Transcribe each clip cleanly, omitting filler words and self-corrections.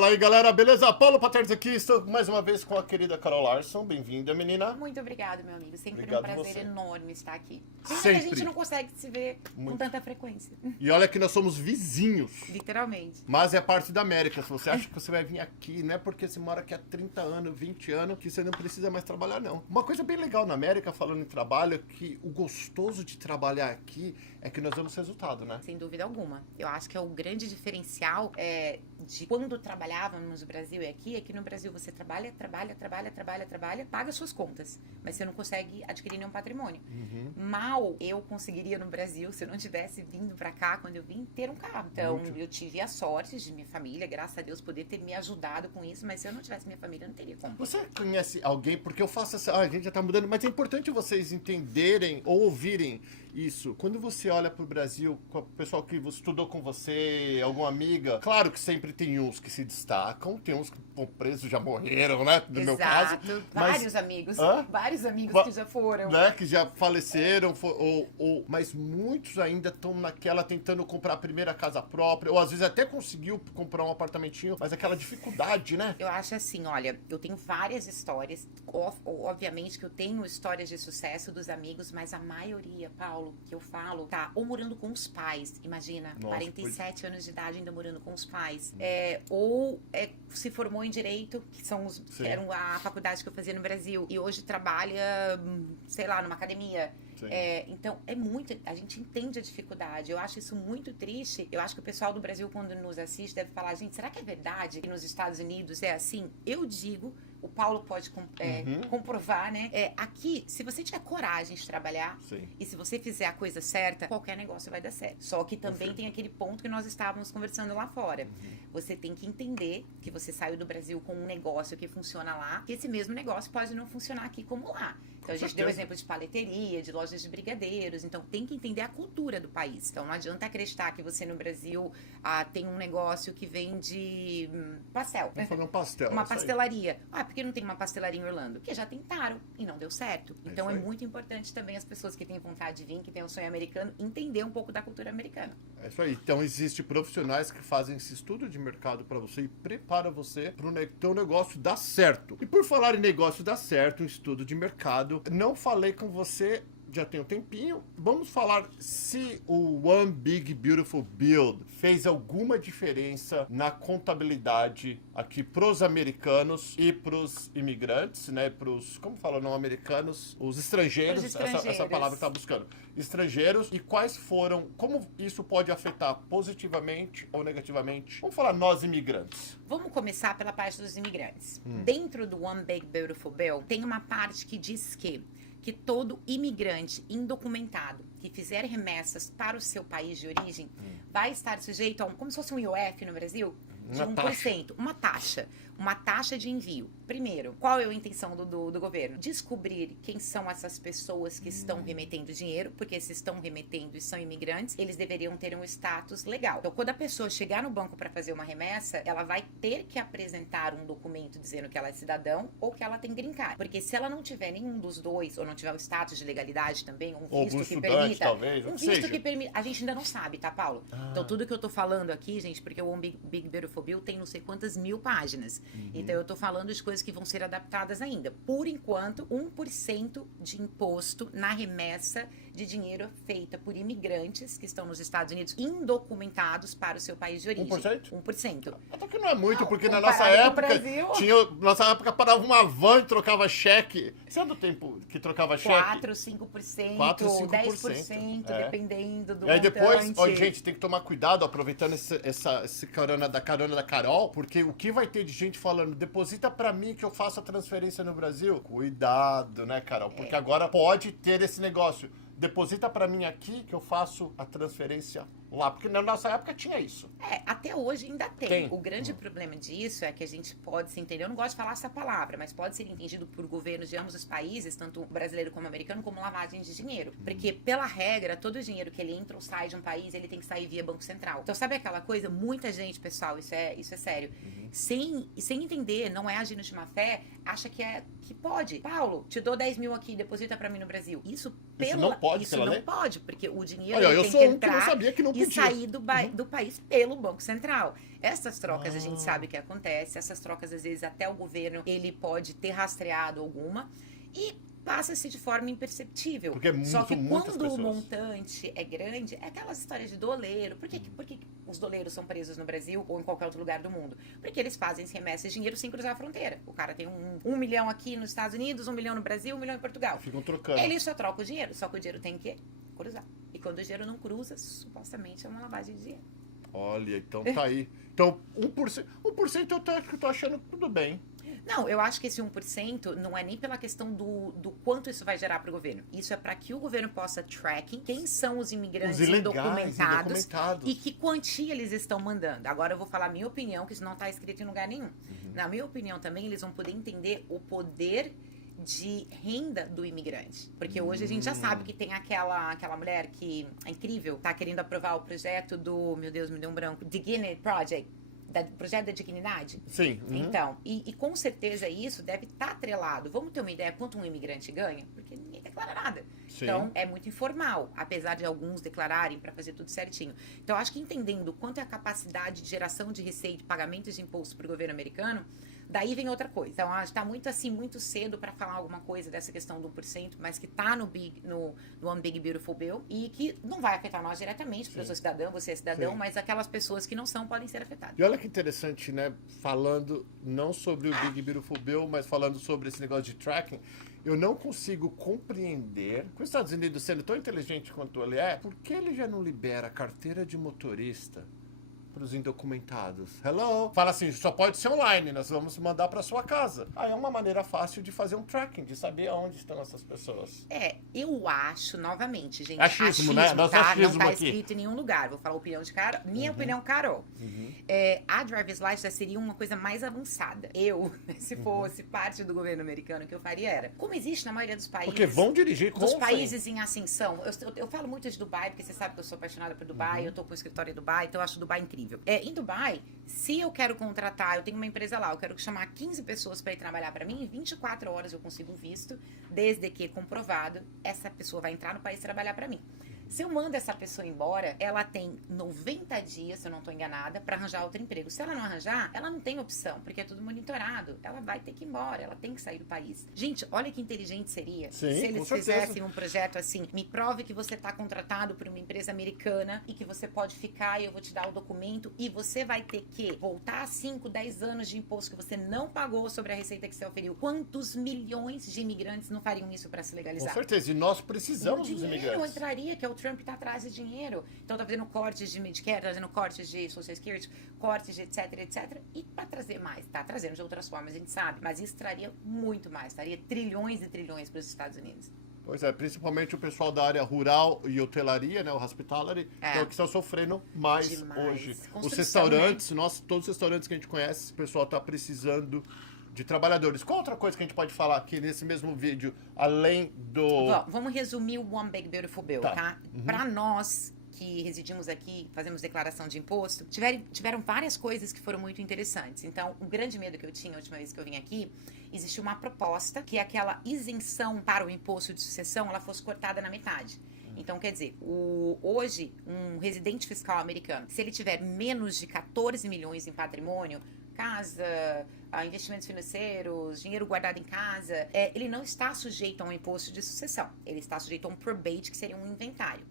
Fala aí, galera, beleza? Paulo Paternos aqui, estou mais uma vez com a querida Carol Larson. Bem-vinda, menina. Muito obrigado, meu amigo. Sempre Obrigado um prazer você. enorme estar aqui. Pena Sempre. que a gente não consegue se ver Muito. com tanta frequência. E olha que nós somos vizinhos. Literalmente. Mas é parte da América. Se você acha que você vai vir aqui, não é porque você mora aqui há 30 anos, 20 anos, que você não precisa mais trabalhar, não. Uma coisa bem legal na América, falando em trabalho, é que o gostoso de trabalhar aqui é que nós vemos resultado, né? Sem dúvida alguma. Eu acho que é o grande diferencial de quando trabalhávamos no Brasil e aqui, é que no Brasil você trabalha, paga suas contas, mas você não consegue adquirir nenhum patrimônio. Mal eu conseguiria no Brasil, se eu não tivesse vindo pra cá, quando eu vim, ter um carro. Então, eu tive a sorte de minha família, graças a Deus, poder ter me ajudado com isso, mas se eu não tivesse minha família, eu não teria como. Você conhece alguém, porque eu faço essa... a gente já tá mudando, mas é importante vocês entenderem ou ouvirem isso. Quando você olha pro Brasil, com o pessoal que estudou com você, alguma amiga, claro que sempre tem uns que se destacam, tem uns que estão presos, já morreram, né? No meu caso. Vários amigos. Hã? Vários amigos que já foram. Né? Que já faleceram, mas muitos ainda estão naquela tentando comprar a primeira casa própria, ou às vezes até conseguiu comprar um apartamentinho, mas aquela dificuldade, né? Eu acho assim, olha, eu tenho várias histórias, obviamente que eu tenho histórias de sucesso dos amigos, mas a maioria, Paulo, que eu falo, tá ou morando com os pais, imagina, Nossa, 47 anos de idade ainda morando com os pais, se formou em Direito, que eram a faculdade que eu fazia no Brasil, e hoje trabalha, sei lá, numa academia. Então, a gente entende a dificuldade. Eu acho isso muito triste. Eu acho que o pessoal do Brasil, quando nos assiste, deve falar, gente, será que é verdade que nos Estados Unidos é assim? Eu digo, o Paulo pode comprovar, né? Aqui, se você tiver coragem de trabalhar, e se você fizer a coisa certa, qualquer negócio vai dar certo. Só que também tem aquele ponto que nós estávamos conversando lá fora. Você tem que entender que você saiu do Brasil com um negócio que funciona lá, que esse mesmo negócio pode não funcionar aqui como lá. Então, a gente deu exemplo de paleteria, de lojas de brigadeiros. Então, tem que entender a cultura do país. Então, não adianta acreditar que você no Brasil tem um negócio que vende pastel. Vamos fazer um pastel. Uma pastelaria. Por que não tem uma pastelaria em Orlando? Porque já tentaram e não deu certo. Então, é muito importante também as pessoas que têm vontade de vir, que têm um sonho americano, entender um pouco da cultura americana. É isso aí. Então, existem profissionais que fazem esse estudo de mercado para você e prepara você para o teu negócio dar certo. E por falar em negócio dar certo, um estudo de mercado, não falei com você, já tem um tempinho. Vamos falar se o One Big Beautiful Build fez alguma diferença na contabilidade aqui pros americanos e pros imigrantes, né? Pros, como fala não americanos? Os estrangeiros, essa palavra que tá buscando. Estrangeiros, e quais foram, como isso pode afetar positivamente ou negativamente? Vamos falar nós imigrantes. Vamos começar pela parte dos imigrantes. Dentro do One Big Beautiful Bill, tem uma parte que diz que todo imigrante indocumentado que fizer remessas para o seu país de origem vai estar sujeito a como se fosse um IOF no Brasil, de 1%, uma taxa de envio. Primeiro, qual é a intenção do governo? Descobrir quem são essas pessoas que estão remetendo dinheiro, porque se estão remetendo e são imigrantes, eles deveriam ter um status legal. Então, quando a pessoa chegar no banco para fazer uma remessa, ela vai ter que apresentar um documento dizendo que ela é cidadão ou que ela tem green card. Porque se ela não tiver nenhum dos dois, ou não tiver o status de legalidade também, um visto que permita... talvez, um visto que permita... A gente ainda não sabe, tá, Paulo? Então, tudo que eu tô falando aqui, gente, porque o One Big Beautiful Bill tem não sei quantas mil páginas. Então, eu tô falando de coisas que vão ser adaptadas ainda. Por enquanto, 1% de imposto na remessa de dinheiro feita por imigrantes que estão nos Estados Unidos indocumentados para o seu país de origem. 1%? 1%. Até que não é muito, porque na comparado nossa com o época, Brasil. nossa época parava uma van e trocava cheque. Você é do tempo que trocava cheque? 4, 5%, 10%, dependendo do E aí depois, montante. gente, tem que tomar cuidado, aproveitando esse carona da Carol, porque o que vai ter de gente falando, deposita pra mim que eu faço a transferência no Brasil? Cuidado, né, Carol? Porque agora pode ter esse negócio. Deposita pra mim aqui que eu faço a transferência lá. Porque na nossa época tinha isso. Até hoje ainda tem. O grande problema disso é que a gente pode se entender, eu não gosto de falar essa palavra, mas pode ser entendido por governos de ambos os países, tanto brasileiro como americano, como lavagem de dinheiro. Porque, pela regra, todo o dinheiro que ele entra ou sai de um país, ele tem que sair via Banco Central. Então, sabe aquela coisa? Muita gente, pessoal, isso é sério, sem entender, não é agindo de má fé, acha que pode. Paulo, te dou 10 mil aqui, deposita pra mim no Brasil. Isso não pode, isso não pode, porque o dinheiro Olha, eu tem sou que um que entrar não sabia que não e sair do país pelo Banco Central. Essas trocas a gente sabe que acontece, essas trocas às vezes até o governo ele pode ter rastreado alguma e passa-se de forma imperceptível. Só que quando o montante é grande, é aquelas histórias de doleiro. Por que os doleiros são presos no Brasil ou em qualquer outro lugar do mundo? Porque eles fazem remessas de dinheiro sem cruzar a fronteira. O cara tem um milhão aqui nos Estados Unidos, 1 milhão no Brasil, 1 milhão em Portugal. Ficam trocando. Ele só troca o dinheiro, só que o dinheiro tem que cruzar. E quando o dinheiro não cruza, supostamente é uma lavagem de dinheiro. Olha, então tá aí. Então, 1% eu tô achando tudo bem. Não, eu acho que esse 1% não é nem pela questão do quanto isso vai gerar para o governo. Isso é para que o governo possa tracking quem são os imigrantes indocumentados e que quantia eles estão mandando. Agora eu vou falar a minha opinião, que isso não está escrito em lugar nenhum. Na minha opinião também, eles vão poder entender o poder de renda do imigrante. Porque hoje a gente já sabe que tem aquela mulher que é incrível, tá querendo aprovar o projeto do, meu Deus, me deu um branco, Dignity Project, projeto da dignidade. Sim. Então, e com certeza isso deve estar atrelado. Vamos ter uma ideia quanto um imigrante ganha? Porque ninguém declara nada. Sim. Então, é muito informal, apesar de alguns declararem para fazer tudo certinho. Então, acho que entendendo quanto é a capacidade de geração de receita e pagamentos de imposto para o governo americano, daí vem outra coisa. Então, está muito cedo para falar alguma coisa dessa questão do 1%, mas que está no One Big Beautiful Bill e que não vai afetar nós diretamente, porque eu sou cidadã, você é cidadão, mas aquelas pessoas que não são podem ser afetadas. E olha que interessante, né? Falando não sobre o Big Beautiful Bill, mas falando sobre esse negócio de tracking, eu não consigo compreender, com os Estados Unidos sendo tão inteligente quanto ele é, por que ele já não libera a carteira de motorista para os indocumentados? Hello? Fala assim, só pode ser online, nós vamos mandar para sua casa. Aí é uma maneira fácil de fazer um tracking, de saber onde estão essas pessoas. Eu acho, novamente, gente, achismo, né? Nosso achismo não tá aqui. escrito em nenhum lugar. Vou falar a opinião de Carol. Minha opinião, Carol. A driver's license já seria uma coisa mais avançada. Se fosse parte do governo americano, o que eu faria era, como existe na maioria dos países... Porque vão dirigir com dos países em ascensão. Eu falo muito de Dubai, porque você sabe que eu sou apaixonada por Dubai, eu tô com um escritório em Dubai, então eu acho Dubai incrível. Em Dubai, se eu quero contratar, eu tenho uma empresa lá, eu quero chamar 15 pessoas para ir trabalhar para mim, em 24 horas eu consigo um visto, desde que comprovado, essa pessoa vai entrar no país trabalhar para mim. Se eu mando essa pessoa embora, ela tem 90 dias, se eu não estou enganada, para arranjar outro emprego. Se ela não arranjar, ela não tem opção, porque é tudo monitorado. Ela vai ter que ir embora, ela tem que sair do país. Gente, olha que inteligente seria se eles fizessem um projeto assim, me prove que você está contratado por uma empresa americana e que você pode ficar e eu vou te dar o documento e você vai ter que voltar a 5, 10 anos de imposto que você não pagou sobre a receita que você oferiu. Quantos milhões de imigrantes não fariam isso para se legalizar? Com certeza, e nós precisamos dos imigrantes. O dinheiro entraria, que é o Trump está atrás de dinheiro. Então tá fazendo cortes de Medicare, tá fazendo cortes de Social Security, cortes de etc. E para trazer mais, tá trazendo de outras formas, a gente sabe. Mas isso traria muito mais, traria trilhões e trilhões para os Estados Unidos. Pois é, principalmente o pessoal da área rural e hotelaria, né, o hospitality, que é o que estão sofrendo mais hoje. Os restaurantes, todos os restaurantes que a gente conhece, o pessoal está precisando de trabalhadores. Qual outra coisa que a gente pode falar aqui nesse mesmo vídeo, além do... Vamos resumir o One Big Beautiful Bill, tá? Para nós que residimos aqui, fazemos declaração de imposto, tiveram várias coisas que foram muito interessantes. Então, o grande medo que eu tinha a última vez que eu vim aqui, existiu uma proposta que aquela isenção para o imposto de sucessão, ela fosse cortada na metade. Então, quer dizer, hoje, um residente fiscal americano, se ele tiver menos de 14 milhões em patrimônio, casa, investimentos financeiros, dinheiro guardado em casa, ele não está sujeito a um imposto de sucessão. Ele está sujeito a um probate, que seria um inventário.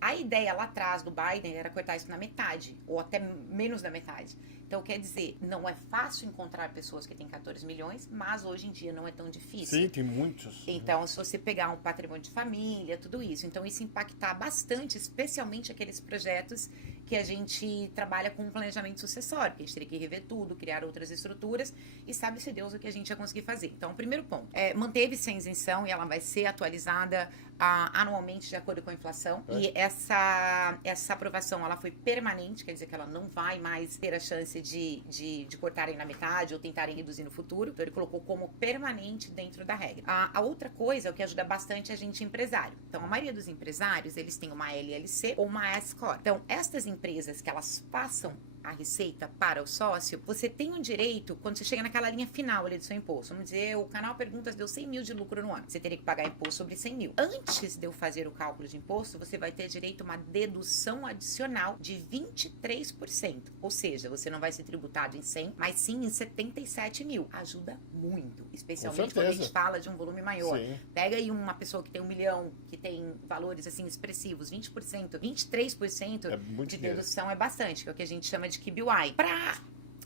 A ideia lá atrás do Biden era cortar isso na metade, ou até menos da metade. Então, quer dizer, não é fácil encontrar pessoas que têm 14 milhões, mas hoje em dia não é tão difícil. Sim, tem muitos. Então, se você pegar um patrimônio de família, tudo isso. Então, isso impactar bastante, especialmente aqueles projetos que a gente trabalha com um planejamento sucessório, que a gente teria que rever tudo, criar outras estruturas, e sabe-se Deus o que a gente ia conseguir fazer. Então, o primeiro ponto, manteve-se a isenção e ela vai ser atualizada anualmente de acordo com a inflação. E essa aprovação, ela foi permanente, quer dizer que ela não vai mais ter a chance de cortarem na metade ou tentarem reduzir no futuro. Então, ele colocou como permanente dentro da regra. A outra coisa, o que ajuda bastante, é a gente empresário. Então, a maioria dos empresários, eles têm uma LLC ou uma S-Corp. Então, estas empresas que elas passam a receita para o sócio, você tem um direito, quando você chega naquela linha final ali do seu imposto, vamos dizer, o canal Perguntas deu 100 mil de lucro no ano, você teria que pagar imposto sobre 100 mil. Antes de eu fazer o cálculo de imposto, você vai ter direito a uma dedução adicional de 23%, ou seja, você não vai ser tributado em 100, mas sim em 77 mil. Ajuda muito, especialmente quando a gente fala de um volume maior. Sim. Pega aí uma pessoa que tem 1 milhão, que tem valores assim expressivos, 20%, 23% de dedução é bastante, que é o que a gente chama de KBY. Para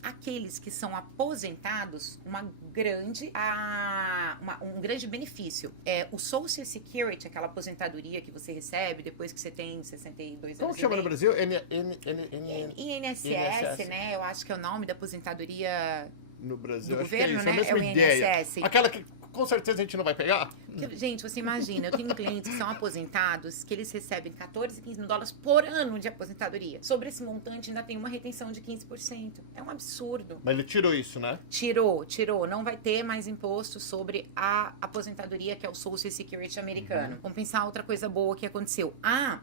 aqueles que são aposentados, um grande benefício é o Social Security, aquela aposentadoria que você recebe depois que você tem 62 anos. Como chama no Brasil? INSS, né? Eu acho que é o nome da aposentadoria no Brasil. Do governo, acho que é né? isso, a mesma ideia. Aquela que com certeza a gente não vai pegar. Gente, você imagina, eu tenho clientes que são aposentados, que eles recebem 14, 15 mil dólares por ano de aposentadoria. Sobre esse montante ainda tem uma retenção de 15%. É um absurdo. Mas ele tirou isso, né? Tirou. Não vai ter mais imposto sobre a aposentadoria, que é o Social Security americano. Vamos pensar outra coisa boa que aconteceu. A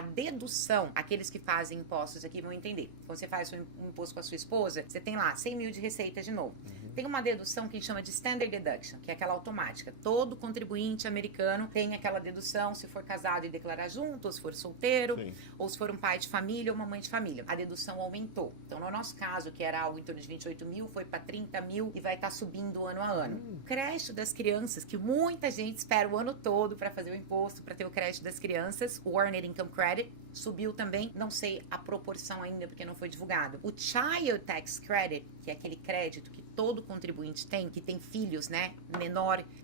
dedução, aqueles que fazem impostos aqui vão entender. Quando você faz um imposto com a sua esposa, você tem lá 100 mil de receita de novo. Tem uma dedução que a gente chama de Standard Deduction, que é aquela automática. Todo contribuinte americano tem aquela dedução se for casado e declarar junto, ou se for solteiro, sim, ou se for um pai de família ou uma mãe de família. A dedução aumentou. Então, no nosso caso, que era algo em torno de 28 mil, foi para 30 mil e vai estar subindo ano a ano. Crédito das crianças, que muita gente espera o ano todo para fazer o imposto, para ter o crédito das crianças, o Earned Income Credit, subiu também, não sei a proporção ainda porque não foi divulgado. O Child Tax Credit, que é aquele crédito que todo contribuinte tem, que tem filhos, né,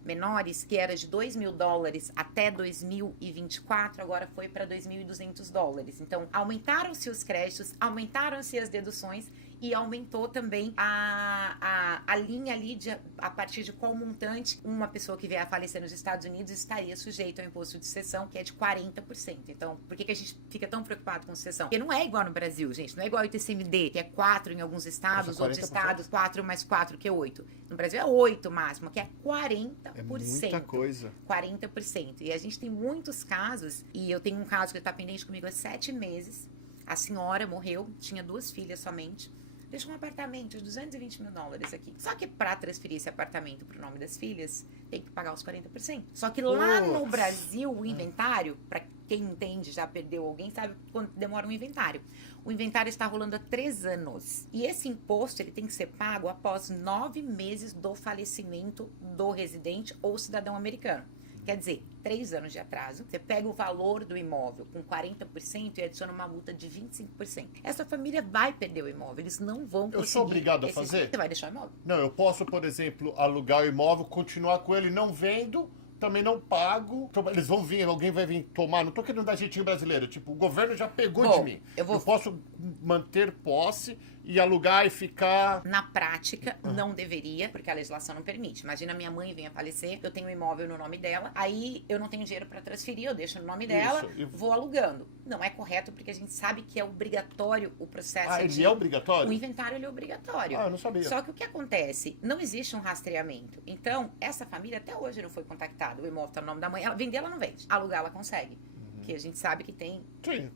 menores, que era de 2 mil dólares até 2024, agora foi para 2.200 dólares. Então, aumentaram-se os créditos, aumentaram-se as deduções e aumentou também a linha ali a partir de qual montante uma pessoa que vier a falecer nos Estados Unidos estaria sujeito ao imposto de sucessão, que é de 40%. Então, por que a gente fica tão preocupado com sucessão? Porque não é igual no Brasil, gente. Não é igual ao ITCMD, que é 4 em alguns estados, outros estados, 4 mais 4, que é 8. No Brasil é 8 máximo, que é 40%. É muita coisa. 40%. E a gente tem muitos casos, e eu tenho um caso que está pendente comigo há 7 meses. A senhora morreu, tinha 2 filhas somente. Deixa um apartamento de 220 mil dólares aqui. Só que para transferir esse apartamento para o nome das filhas, tem que pagar os 40%. Só que lá no Brasil, o inventário, para quem entende, já perdeu alguém, sabe quanto demora um inventário. O inventário está rolando há 3 anos. E esse imposto, ele tem que ser pago após 9 meses do falecimento do residente ou cidadão americano. Quer dizer, 3 anos de atraso, você pega o valor do imóvel com 40% e adiciona uma multa de 25%. Essa família vai perder o imóvel, eles não vão conseguir. Eu sou obrigado a fazer? Você vai deixar o imóvel? Não, eu posso, por exemplo, alugar o imóvel, continuar com ele, não vendo, também não pago. Então, eles vão vir, alguém vai vir tomar. Não tô querendo dar jeitinho brasileiro. Tipo, o governo já pegou de mim. Eu posso manter posse e alugar e ficar... Na prática, não deveria, porque a legislação não permite. Imagina minha mãe vem a falecer, eu tenho um imóvel no nome dela, aí eu não tenho dinheiro para transferir, eu deixo no nome dela, vou alugando. Não é correto, porque a gente sabe que é obrigatório o processo ele é obrigatório? O inventário, ele é obrigatório. Eu não sabia. Só que o que acontece? Não existe um rastreamento. Então, essa família até hoje não foi contactada. O imóvel está no nome da mãe. Vender, ela não vende. Alugar, ela consegue. Que a gente sabe que tem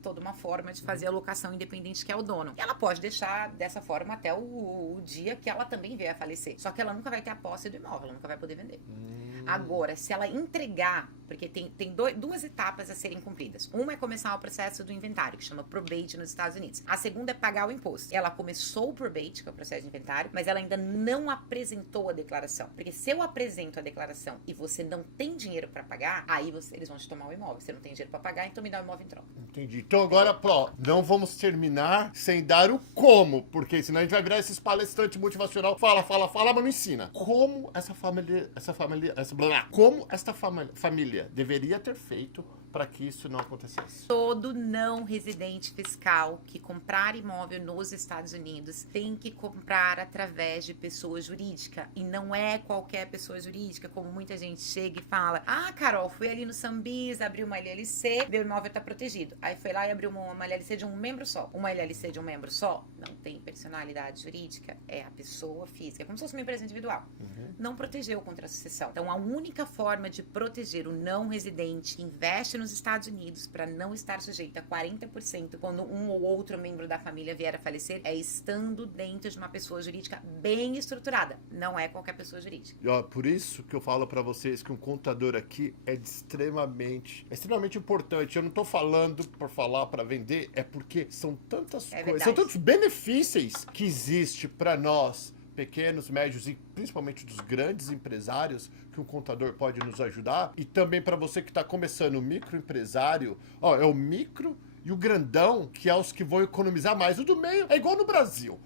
toda uma forma de fazer a locação independente, que é o dono. E ela pode deixar dessa forma até o dia que ela também vier a falecer. Só que ela nunca vai ter a posse do imóvel, ela nunca vai poder vender. Agora, se ela entregar, porque tem 2 etapas a serem cumpridas. Uma é começar o processo do inventário, que chama probate nos Estados Unidos. A segunda é pagar o imposto. Ela começou o probate, que é o processo de inventário, mas ela ainda não apresentou a declaração. Porque se eu apresento a declaração e você não tem dinheiro para pagar, aí eles vão te tomar o imóvel. Você não tem dinheiro para pagar, então me dá o imóvel em troca. Entendi. Então agora, não vamos terminar sem dar o como, porque senão a gente vai virar esses palestrantes motivacional, fala, mas não ensina. Como essa família, como esta família deveria ter feito para que isso não acontecesse? Todo não residente fiscal que comprar imóvel nos Estados Unidos tem que comprar através de pessoa jurídica. E não é qualquer pessoa jurídica, como muita gente chega e fala: ah, Carol, fui ali no Sambis, abri uma LLC, meu imóvel está protegido. Aí foi lá e abriu uma LLC de um membro só. Uma LLC de um membro só não tem personalidade jurídica, é a pessoa física, é como se fosse uma empresa individual. Não protegeu contra a sucessão. Então, a única forma de proteger o não residente investe nos Estados Unidos para não estar sujeito a 40% quando um ou outro membro da família vier a falecer, é estando dentro de uma pessoa jurídica bem estruturada. Não é qualquer pessoa jurídica. E, ó, por isso que eu falo para vocês que um contador aqui é extremamente importante. Eu não tô falando por falar para vender, é porque são tantas coisas, verdade. são tantos benefícios que existe para nós, pequenos, médios e principalmente dos grandes empresários, que um contador pode nos ajudar. E também para você que está começando, o microempresário, ó, é o micro e o grandão, que é os que vão economizar mais. O do meio é igual no Brasil.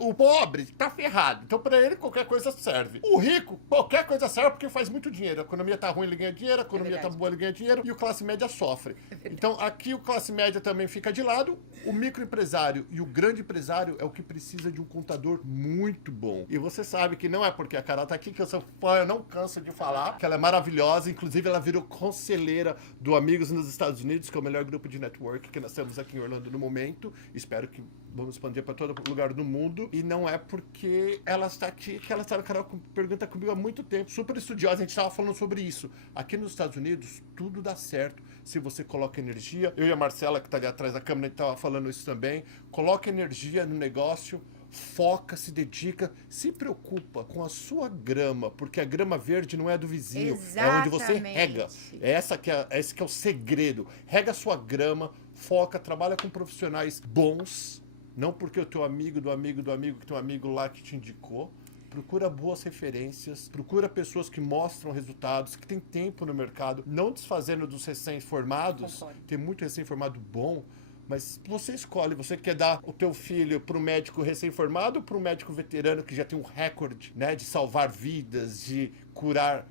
O pobre tá ferrado. Então, pra ele, qualquer coisa serve. O rico, qualquer coisa serve porque faz muito dinheiro. A economia tá ruim, ele ganha dinheiro. A economia tá boa, ele ganha dinheiro. E o classe média sofre. Então, aqui o classe média também fica de lado. O microempresário e o grande empresário é o que precisa de um contador muito bom. E você sabe que não é porque a Carol tá aqui que eu sou fã, eu não canso de falar, que ela é maravilhosa. Inclusive, ela virou conselheira do Amigos nos Estados Unidos, que é o melhor grupo de network que nós temos aqui em Orlando no momento. Espero que vamos expandir para todo lugar do mundo. E não é porque ela está aqui que ela está no canal, pergunta comigo há muito tempo. Super estudiosa, a gente estava falando sobre isso. Aqui nos Estados Unidos, tudo dá certo se você coloca energia. Eu e a Marcela, que está ali atrás da câmera, a gente estava falando isso também. Coloca energia no negócio, foca, se dedica, se preocupa com a sua grama, porque a grama verde não é do vizinho, Exatamente. é onde você rega. Esse que é o segredo. Rega a sua grama, foca, trabalha com profissionais bons, não porque o teu amigo do amigo do amigo, que teu amigo lá que te indicou. Procura boas referências, procura pessoas que mostram resultados, que tem tempo no mercado, não desfazendo dos recém-formados. Tem muito recém-formado bom, mas você escolhe, você quer dar o teu filho para um médico recém-formado ou para um médico veterano que já tem um recorde, né, de salvar vidas, de curar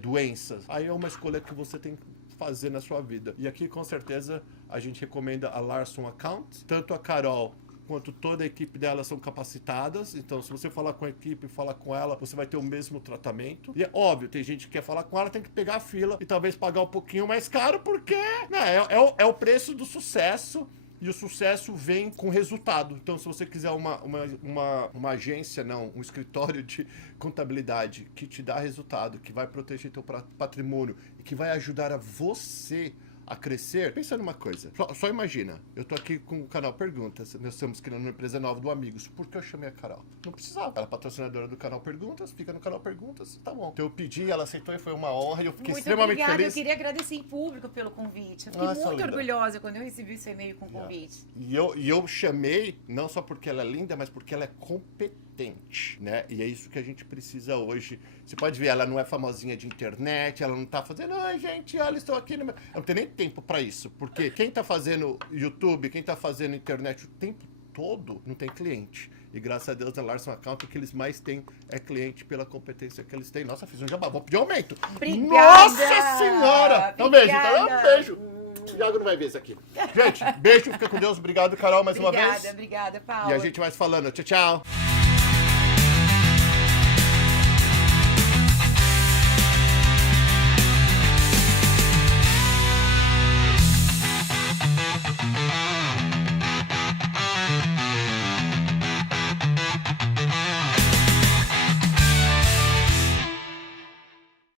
doenças. Aí é uma escolha que você tem que fazer na sua vida. E aqui, com certeza, a gente recomenda a Larson Account. Tanto a Carol quanto toda a equipe dela são capacitadas. Então, se você falar com a equipe e falar com ela, você vai ter o mesmo tratamento. E é óbvio, tem gente que quer falar com ela, tem que pegar a fila e talvez pagar um pouquinho mais caro, porque né, é o preço do sucesso. E o sucesso vem com resultado. Então, se você quiser uma agência, não, um escritório de contabilidade que te dá resultado, que vai proteger teu patrimônio e que vai ajudar a você a crescer, pensa numa coisa. Só imagina, eu tô aqui com o canal Perguntas, nós estamos criando uma empresa nova do Amigos. Por que eu chamei a Carol? Não precisava. Ela é patrocinadora do canal Perguntas, fica no canal Perguntas, tá bom. Então eu pedi, ela aceitou e foi uma honra e eu fiquei extremamente feliz. Eu queria agradecer em público pelo convite. Eu fiquei muito orgulhosa quando eu recebi seu e-mail com o convite. E eu chamei, não só porque ela é linda, mas porque ela é competente, né? E é isso que a gente precisa hoje. Você pode ver, ela não é famosinha de internet, ela não tá fazendo, ai gente, olha, estou aqui no meu... Eu não tenho nem tempo pra isso, porque quem tá fazendo YouTube, quem tá fazendo internet o tempo todo, não tem cliente. E graças a Deus, na Larson Account, o que eles mais têm é cliente pela competência que eles têm. Nossa, fiz um jabá, vou pedir aumento. Obrigada! Nossa Senhora! Então, beijo, então, um beijo. O Thiago não vai ver isso aqui. Gente, beijo, fica com Deus. Obrigado, Carol, mais uma vez. Obrigada, Paulo. E a gente vai se falando. Tchau, tchau.